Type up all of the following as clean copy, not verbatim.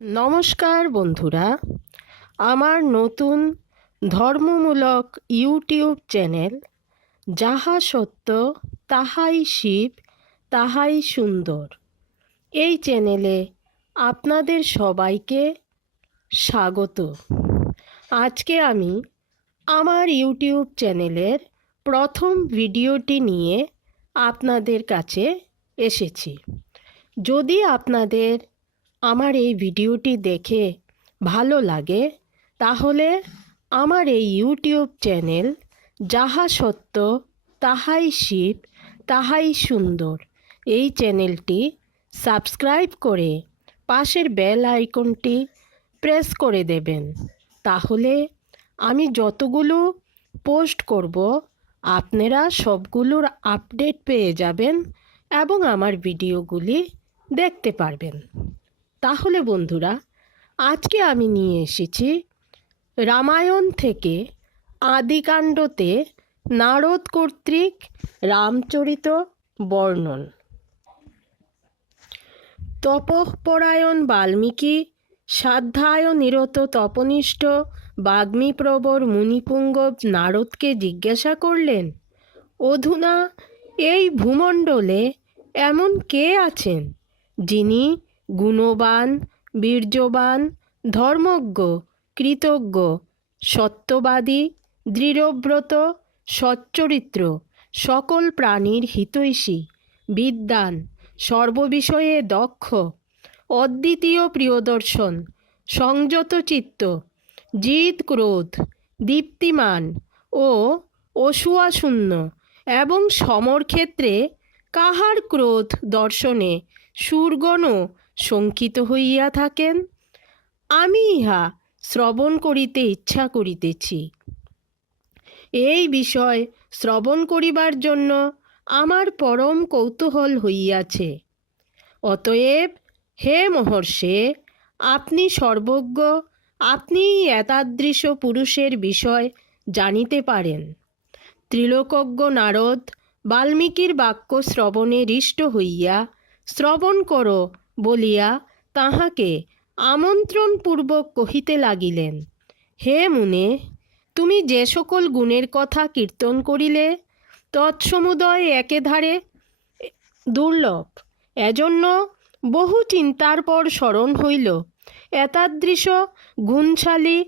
নমস্কার বন্ধুরা, আমার নতুন ধর্মমূলক ইউটিউব চ্যানেল যাহা সত্য তাহাই শিব তাহাই সুন্দর এই চ্যানেলে আপনাদের সবাইকে স্বাগত। আজকে আমি আমার ইউটিউব চ্যানেলের প্রথম ভিডিওটি নিয়ে আপনাদের কাছে এসেছি। যদি আপনাদের আমার এই ভিডিওটি দেখে ভালো লাগে তাহলে আমার এই ইউটিউব চ্যানেল যাহা সত্য তাহাই শিব তাহাই সুন্দর এই চ্যানেলটি সাবস্ক্রাইব করে পাশের বেল আইকনটি প্রেস করে দেবেন। তাহলে আমি যতগুলো পোস্ট করব আপনারা সবগুলোর আপডেট পেয়ে যাবেন এবং আমার ভিডিওগুলি দেখতে পারবেন। তাহলে বন্ধুরা, আজকে আমি নিয়ে এসেছি রামায়ণ থেকে আদিকাণ্ডতে নারদ কর্তৃক রামচরিত বর্ণন। তপঃপরায়ণ বাল্মীকি সাধ্যায় নিরত তপনিষ্ঠ বাগ্মীপ্রবর মুনিপুঙ্গব নারদকে জিজ্ঞাসা করলেন, অধুনা এই ভূমণ্ডলে এমন কে আছেন যিনি গুণবান, বীর্যবান, ধর্মজ্ঞ, কৃতজ্ঞ, সত্যবাদী, দৃঢ়ব্রত, সচ্চরিত্র, সকল প্রাণীর হিতৈষী, বিদ্বান, সর্ববিষয়ে দক্ষ, অদ্বিতীয় প্রিয়দর্শন, সংযত চিত্ত, জিত ক্রোধ, দীপ্তিমান ও অসূয়াশূন্য এবং সমরক্ষেত্রে কাহার ক্রোধ দর্শনে সুরগণও শঙ্কিত হইয়া থাকেন? আমি ইহা শ্রবণ করিতে ইচ্ছা করিতেছি। এই বিষয় শ্রবণ করিবার জন্য আমার পরম কৌতূহল হইয়াছে। অতএব হে মহর্ষে, আপনি সর্বজ্ঞ, আপনি এতাদৃশ পুরুষের বিষয় জানিতে পারেন। ত্রিলোকজ্ঞ নারদ বাল্মীকির বাক্য শ্রবণে হৃষ্ট হইয়া শ্রবণ করো বলিয়া তাহাকে আমন্ত্রণপূর্বক কহিতে লাগিলেন, হে মুনে, তুমি যে সকল গুণের কথা কীর্তন করিলে তৎসমুদয় একেধারে দুর্লভ। এজন্য বহু চিন্তার পর স্মরণ হইল এতাদৃশ গুণশালী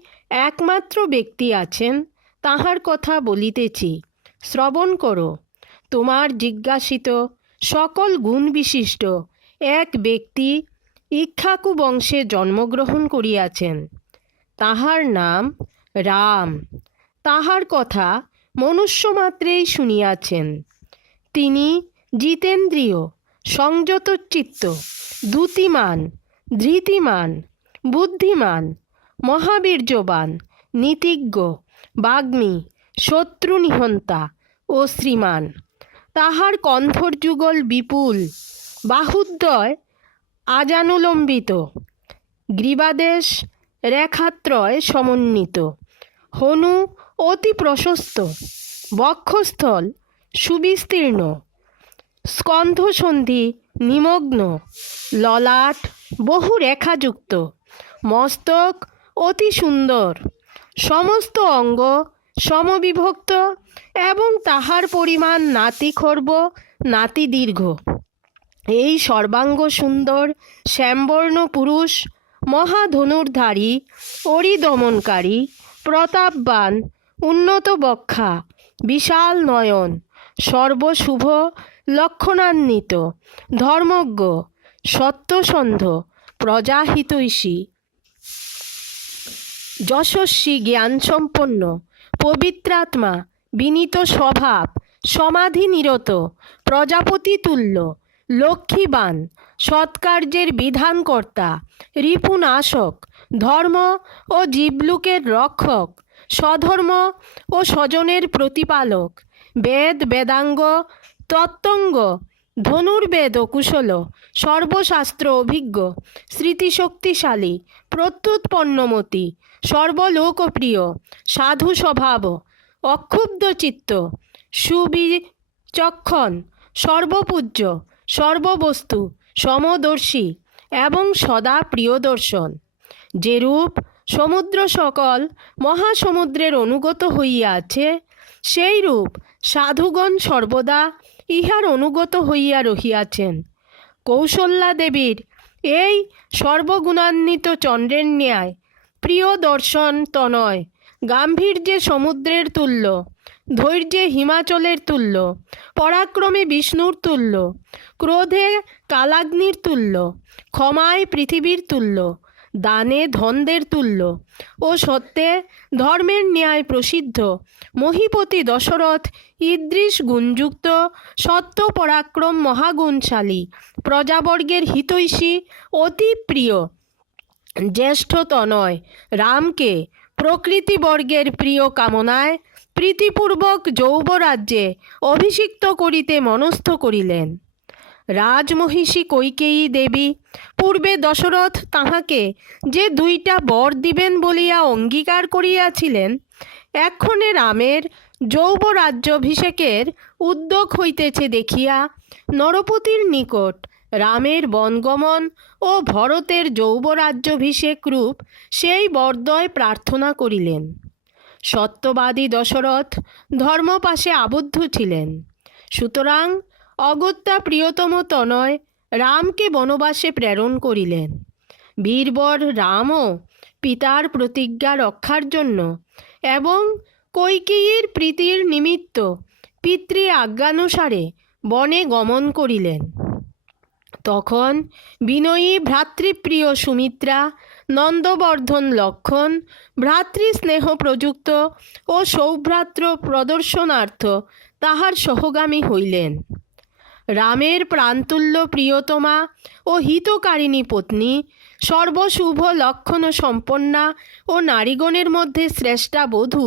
একমাত্র ব্যক্তি আছেন, তাহার কথা বলিতেছি, শ্রবণ করো। তোমার জিজ্ঞাসিত সকল গুণ বিশিষ্ট এক ব্যক্তি ইক্ষ্বাকু বংশে জন্মগ্রহণ করিয়াছেন। তাহার নাম রাম। তাহার কথা মনুষ্যমাত্রেই শুনিয়াছেন। তিনি জিতেন্দ্রিয়, সংযতচিত্ত, দ্যুতিমান, ধৃতিমান, বুদ্ধিমান, মহাবীর্যবান, নীতিজ্ঞ, বাগ্মী, শত্রুনিহন্তা ও শ্রীমান। তাহার কণ্ঠর যুগল বিপুল, বাহুদ্বয় আজানুলম্বিত, গ্রীবাদেশ রেখাত্রয় সমন্বিত, হনু অতি প্রশস্ত, বক্ষস্থল সুবিস্তীর্ণ, স্কন্ধসন্ধি নিমগ্ন, ললাট বহু রেখাযুক্ত, মস্তক অতি সুন্দর, সমস্ত অঙ্গ সমবিভক্ত এবং তাহার পরিমাণ নাতিখর্ব নাতিদীর্ঘ। এই সর্বাঙ্গ সুন্দর শ্যামবর্ণ পুরুষ মহাধনুর্ধারী, অরিদমনকারী, প্রতাপবান, উন্নত বক্ষা, বিশাল নয়ন, সর্বশুভ লক্ষণান্বিত, ধর্মজ্ঞ, সত্যসন্ধ, প্রজাহিতৈষী, যশস্বী, জ্ঞানসম্পন্ন, পবিত্রাত্মা, বিনীত স্বভাব, সমাধিনিরত, প্রজাপতিতুল্য, লক্ষ্মীবান, সৎকার্যের বিধানকর্তা, রিপুনাশক, ধর্ম ও জীবলোকের রক্ষক, স্বধর্ম ও স্বজনের প্রতিপালক, বেদ বেদাঙ্গ তত্ত্বজ্ঞ, ধনুর্বেদ কুশল, সর্বশাস্ত্র অভিজ্ঞ, স্মৃতিশক্তিশালী, প্রত্যুৎপন্নমতি, সর্বলোকপ্রিয়, সাধু স্বভাব, অক্ষুব্ধ চিত্ত, সুবিচক্ষণ, সর্বপূজ্য, সর্ববস্তু সমদর্শী, এবং সদা প্রিয়দর্শন, যেরূপ সমুদ্র সকল মহাসমুদ্রের অনুগত হইয়া আছে, সেইরূপ সাধুগণ সর্বদা ইহার অনুগত হইয়া রহিয়াছেন। কৌশল্যা দেবীর এই সর্বগুণান্বিত চন্দ্রের ন্যায় প্রিয় দর্শন তনয় গাম্ভীর্যে সমুদ্রের তুল্য, ধৈর্যে হিমাচলের তুল্য, পরাক্রমে বিষ্ণুর তুল্য, ক্রোধে কালাগ্নির তুল্য, ক্ষমায় পৃথিবীর তুল্য, দানে ধনদের তুল্য ও সত্যে ধর্মের ন্যায় প্রসিদ্ধ মহীপতি দশরথ ঈদৃশ গুণযুক্ত সত্য পরাক্রম মহাগুণশালী প্রজাবর্গের হিতৈষী অতি প্রিয় জ্যেষ্ঠতনয় রামকে প্রকৃতিবর্গের প্রিয় কামনায় প্রীতিপূর্বক যৌবরাজ্যে অভিষিক্ত করিতে মনস্থ করিলেন। রাজমহিষী কৈকেয়ী দেবী পূর্বে দশরথ তাহাকে যে 2টা বর দিবেন বলিয়া অঙ্গীকার করিয়াছিলেন, এক্ষণে রামের যৌবরাজ্যাভিষেকের উদ্যোগ হইতেছে দেখিয়া নরপতির নিকট রামের বনগমন ও ভরতের যৌবরাজ্যাভিষেক রূপ সেই বরদ্বয় প্রার্থনা করিলেন। সত্যবাদী দশরথ ধর্মপাশে আবদ্ধ ছিলেন, সুতরাং অগত্যা প্রিয়তম তনয় রামকে বনবাসে প্রেরণ করিলেন। বীরবর রামও পিতার প্রতিজ্ঞা রক্ষার জন্য এবং কৈকেয়ীর প্রীতির নিমিত্ত পিতৃ আজ্ঞানুসারে বনে গমন করিলেন। তখন বিনয়ী ভ্রাতৃপ্রিয় সুমিত্রা, নন্দবর্ধন লক্ষণ ভ্রাতৃস্নেহ প্রযুক্ত ও সৌভ্রাতৃ প্রদর্শনার্থ তাহার সহগামী হইলেন। রামের প্রাণতুল্য প্রিয়তমা ও হিতকারিণী পত্নী, সর্বশুভ লক্ষণ সম্পন্না ও নারীগণের মধ্যে শ্রেষ্ঠা বধূ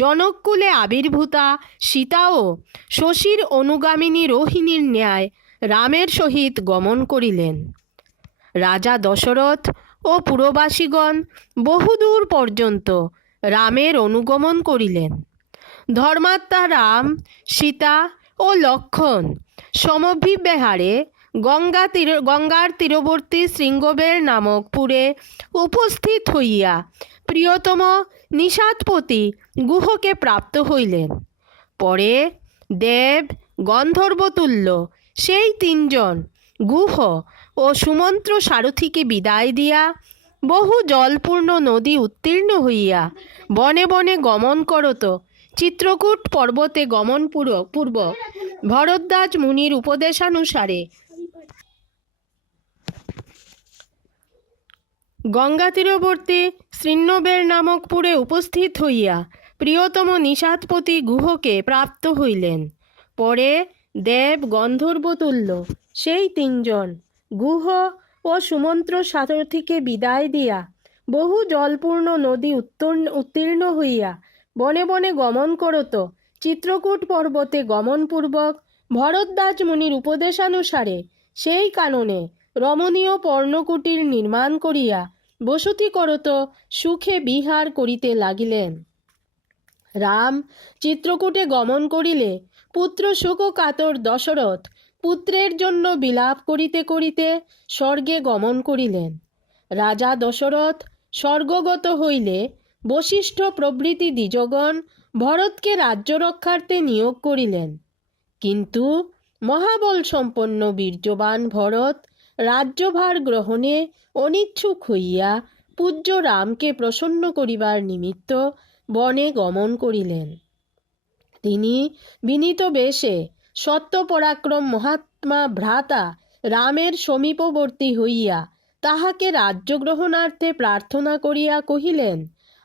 জনককুলে আবির্ভূতা সীতাও শশীর অনুগামিনী রোহিণীর ন্যায় রামের সহিত গমন করিলেন। রাজা দশরথ ও পুরবাসীগণ বহুদূর পর্যন্ত রামের অনুগমন করিলেন। ধর্মাত্মা রাম, সীতা ও লক্ষণ সমভিব্যাহারে গঙ্গার তীরবর্তী শৃঙ্গবের নামক পুরে উপস্থিত হইয়া প্রিয়তম নিষাদপতি গুহকে প্রাপ্ত হইলেন। পরে দেব গন্ধর্বতুল্য সেই 3 জন গুহ ও সুমন্ত্র সারথীকে বিদায় দিয়া বহু জলপূর্ণ নদী উত্তীর্ণ হইয়া বনে বনে গমন করত চিত্রকূট পর্বতে গমন পূর্বক ভরদ্বাজ মুনির উপদেশানুসারে গঙ্গা তীরবর্তী শৃণ্যবের নামক পুরে উপস্থিত হইয়া প্রিয়তম নিষাদপতি গুহকে প্রাপ্ত হইলেন। পরে দেব গন্ধর্বতুল্য সেই 3 জন গুহ ও সুমন্ত্র সারথীকে বিদায় দিয়া বহু জলপূর্ণ নদী উত্তীর্ণ হইয়া বনে বনে গমন করত চিত্রকূট পর্বতে গমনপূর্বক ভরদ্বাজ মুনির উপদেশানুসারে সেই কাননে রমণীয় পর্ণকুটির নির্মাণ করিয়া বসতি করত সুখে বিহার করিতে লাগিলেন। রাম চিত্রকূটে গমন করিলে পুত্র শোক কাতর দশরথ পুত্রের জন্য বিলাপ করিতে করিতে স্বর্গে গমন করিলেন। রাজা দশরথ স্বর্গগত হইলে বশিষ্ঠ প্রভৃতি দ্বিজগণ ভরতকে রাজ্য রক্ষার্থে নিয়োগ করিলেন। কিন্তু মহাবল সম্পন্ন বীর্যবান ভরত রাজ্যভার গ্রহণে অনিচ্ছুক হইয়া পূজ্য রামকে প্রসন্ন করিবার নিমিত্ত বনে গমন করিলেন। তিনি বিনীত বেশে সত্যপরাক্রম মহাত্মা ভ্রাতা রামের সমীপবর্তী হইয়া তাহাকে রাজ্য গ্রহণার্থে প্রার্থনা করিয়া কহিলেন,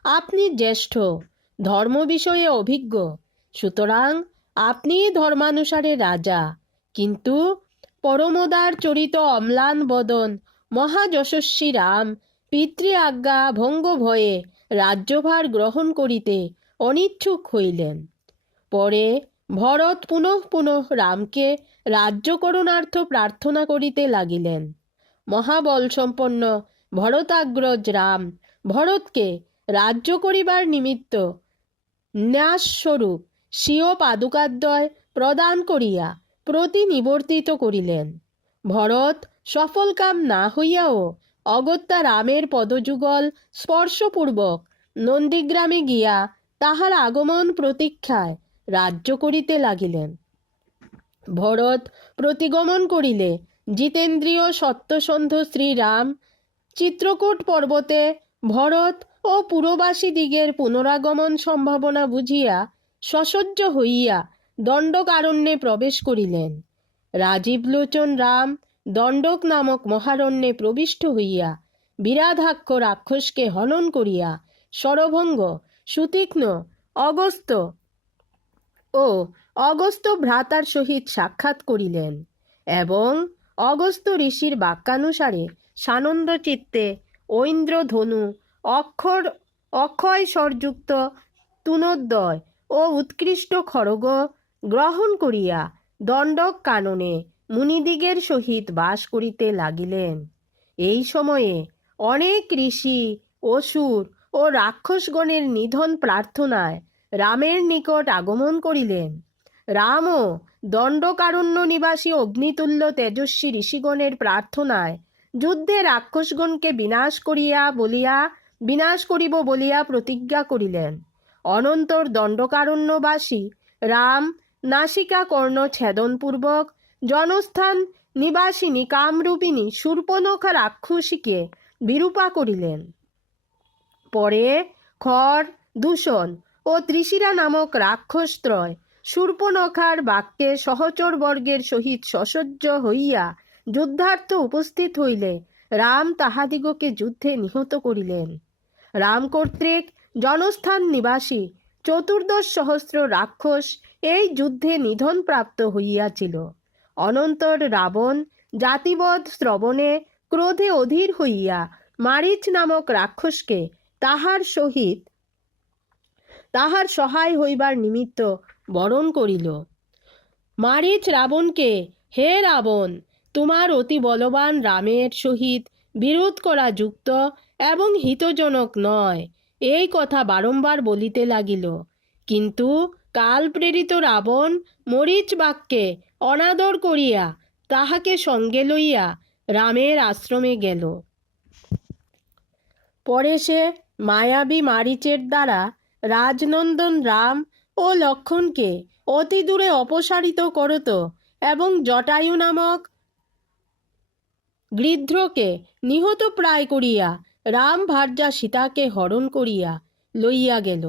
আপনি জ্যেষ্ঠ, ধর্ম বিষয়ে অভিজ্ঞ, সুতরাং আপনি ধর্মানুসারে রাজা। কিন্তু পরমোদার চরিত অম্লান বদন মহাযশস্বী রাম পিতৃ আজ্ঞা ভঙ্গ ভয়ে রাজ্যভার গ্রহণ করিতে অনিচ্ছুক হইলেন। পরে ভরত পুনঃ পুনঃ রামকে রাজ্যকরণার্থ প্রার্থনা করিতে লাগিলেন। মহাবলসম্পন্ন ভরতাগ্রজ রাম ভরতকে রাজ্য করিবার নিমিত্ত ন্যাসস্বরূপ স্বীয় পাদুকাদ্বয় প্রদান করিয়া প্রতিনিবর্তিত করিলেন। ভরত সফল কাম না হইয়াও অগত্যা রামের পদযুগল স্পর্শপূর্বক নন্দীগ্রামে গিয়া তাহার আগমন প্রতীক্ষায় রাজ্য করিতে লাগিলেন। ভরত প্রতিগমন করিলে জিতেন্দ্রীয় সত্যসন্ধ শ্রীরাম চিত্রকূট পর্বতে ভরত ও পুরবাসী দিগের পুনরাগমন সম্ভাবনা বুঝিয়া সসজ্জ হইয়া দণ্ডকারণ্যে প্রবেশ করিলেন। রাজীবলোচন রাম দণ্ডক নামক মহারণ্যে প্রবিষ্ট হইয়া বিরাধাক্ষ রাক্ষসকে হনন করিয়া শরভঙ্গ, সুতীক্ষ্ণ, অগস্ত্য ও অগস্ত্য ভ্রাতার সহিত সাক্ষাৎ করিলেন এবং অগস্ত্য ঋষির বাক্যানুসারে সানন্দ চিত্তে ঐন্দ্রধনু, অক্ষয় স্বরযুক্ত তুনোদ্বয় ও উৎকৃষ্ট খড়গ গ্রহণ করিয়া দণ্ডক কাননে মুনিদিগের সহিত বাস করিতে লাগিলেন। এই সময়ে অনেক ঋষি, অসুর ও রাক্ষসগণের নিধন প্রার্থনায় রামের নিকট আগমন করিলেন। রামও দণ্ডকারণ্য নিবাসী অগ্নিতুল্য তেজস্বী ঋষিগণের প্রার্থনায় যুদ্ধে রাক্ষসগণকে বিনাশ করিব বলিয়া প্রতিজ্ঞা করিলেন। অনন্তর দণ্ডকারণ্যবাসী রাম নাসিকা কর্ণ ছেদনপূর্বক জনস্থান নিবাসিনী কামরূপিণী শূর্পণখা রাক্ষসীকে বিরূপা করিলেন। পরে খর, দূষণ ও ত্রিশিরা নামক রাক্ষসত্রয় শূর্পণখার বাক্যে সহচরবর্গের সহিত সসজ্জ হইয়া যুদ্ধার্থ উপস্থিত হইলে রাম তাহাদিগকে যুদ্ধে নিহত করিলেন। রাম কর্তৃক জনস্থান নিবাসী 14,000 রাক্ষস এই যুদ্ধে নিধন প্রাপ্ত হইয়াছিল। অনন্তর রাবণ জাতিবধ শ্রবণে ক্রোধে অধীর হইয়া মারীচ নামক রাক্ষসকে তাহার সহায় হইবার নিমিত্ত বরণ করিল। মারীচ রাবণকে, হে রাবণ, তোমার অতি বলবান রামের সহিত বিরোধ করা যুক্ত এবং হিতজনক নয়, এই কথা বারংবার বলিতে লাগিল। কিন্তু কাল প্রেরিত রাবণ মরীচ বাক্যে অনাদর করিয়া তাহাকে সঙ্গে লইয়া রামের আশ্রমে গেল। পরে সে মায়াবী মারীচের দ্বারা রাজনন্দন রাম ও লক্ষ্মণকে অতি দূরে অপসারিত করত এবং জটায়ু নামক গৃধ্রকে নিহত প্রায় করিয়া রাম ভার্যা সীতাকে হরণ করিয়া লইয়া গেল।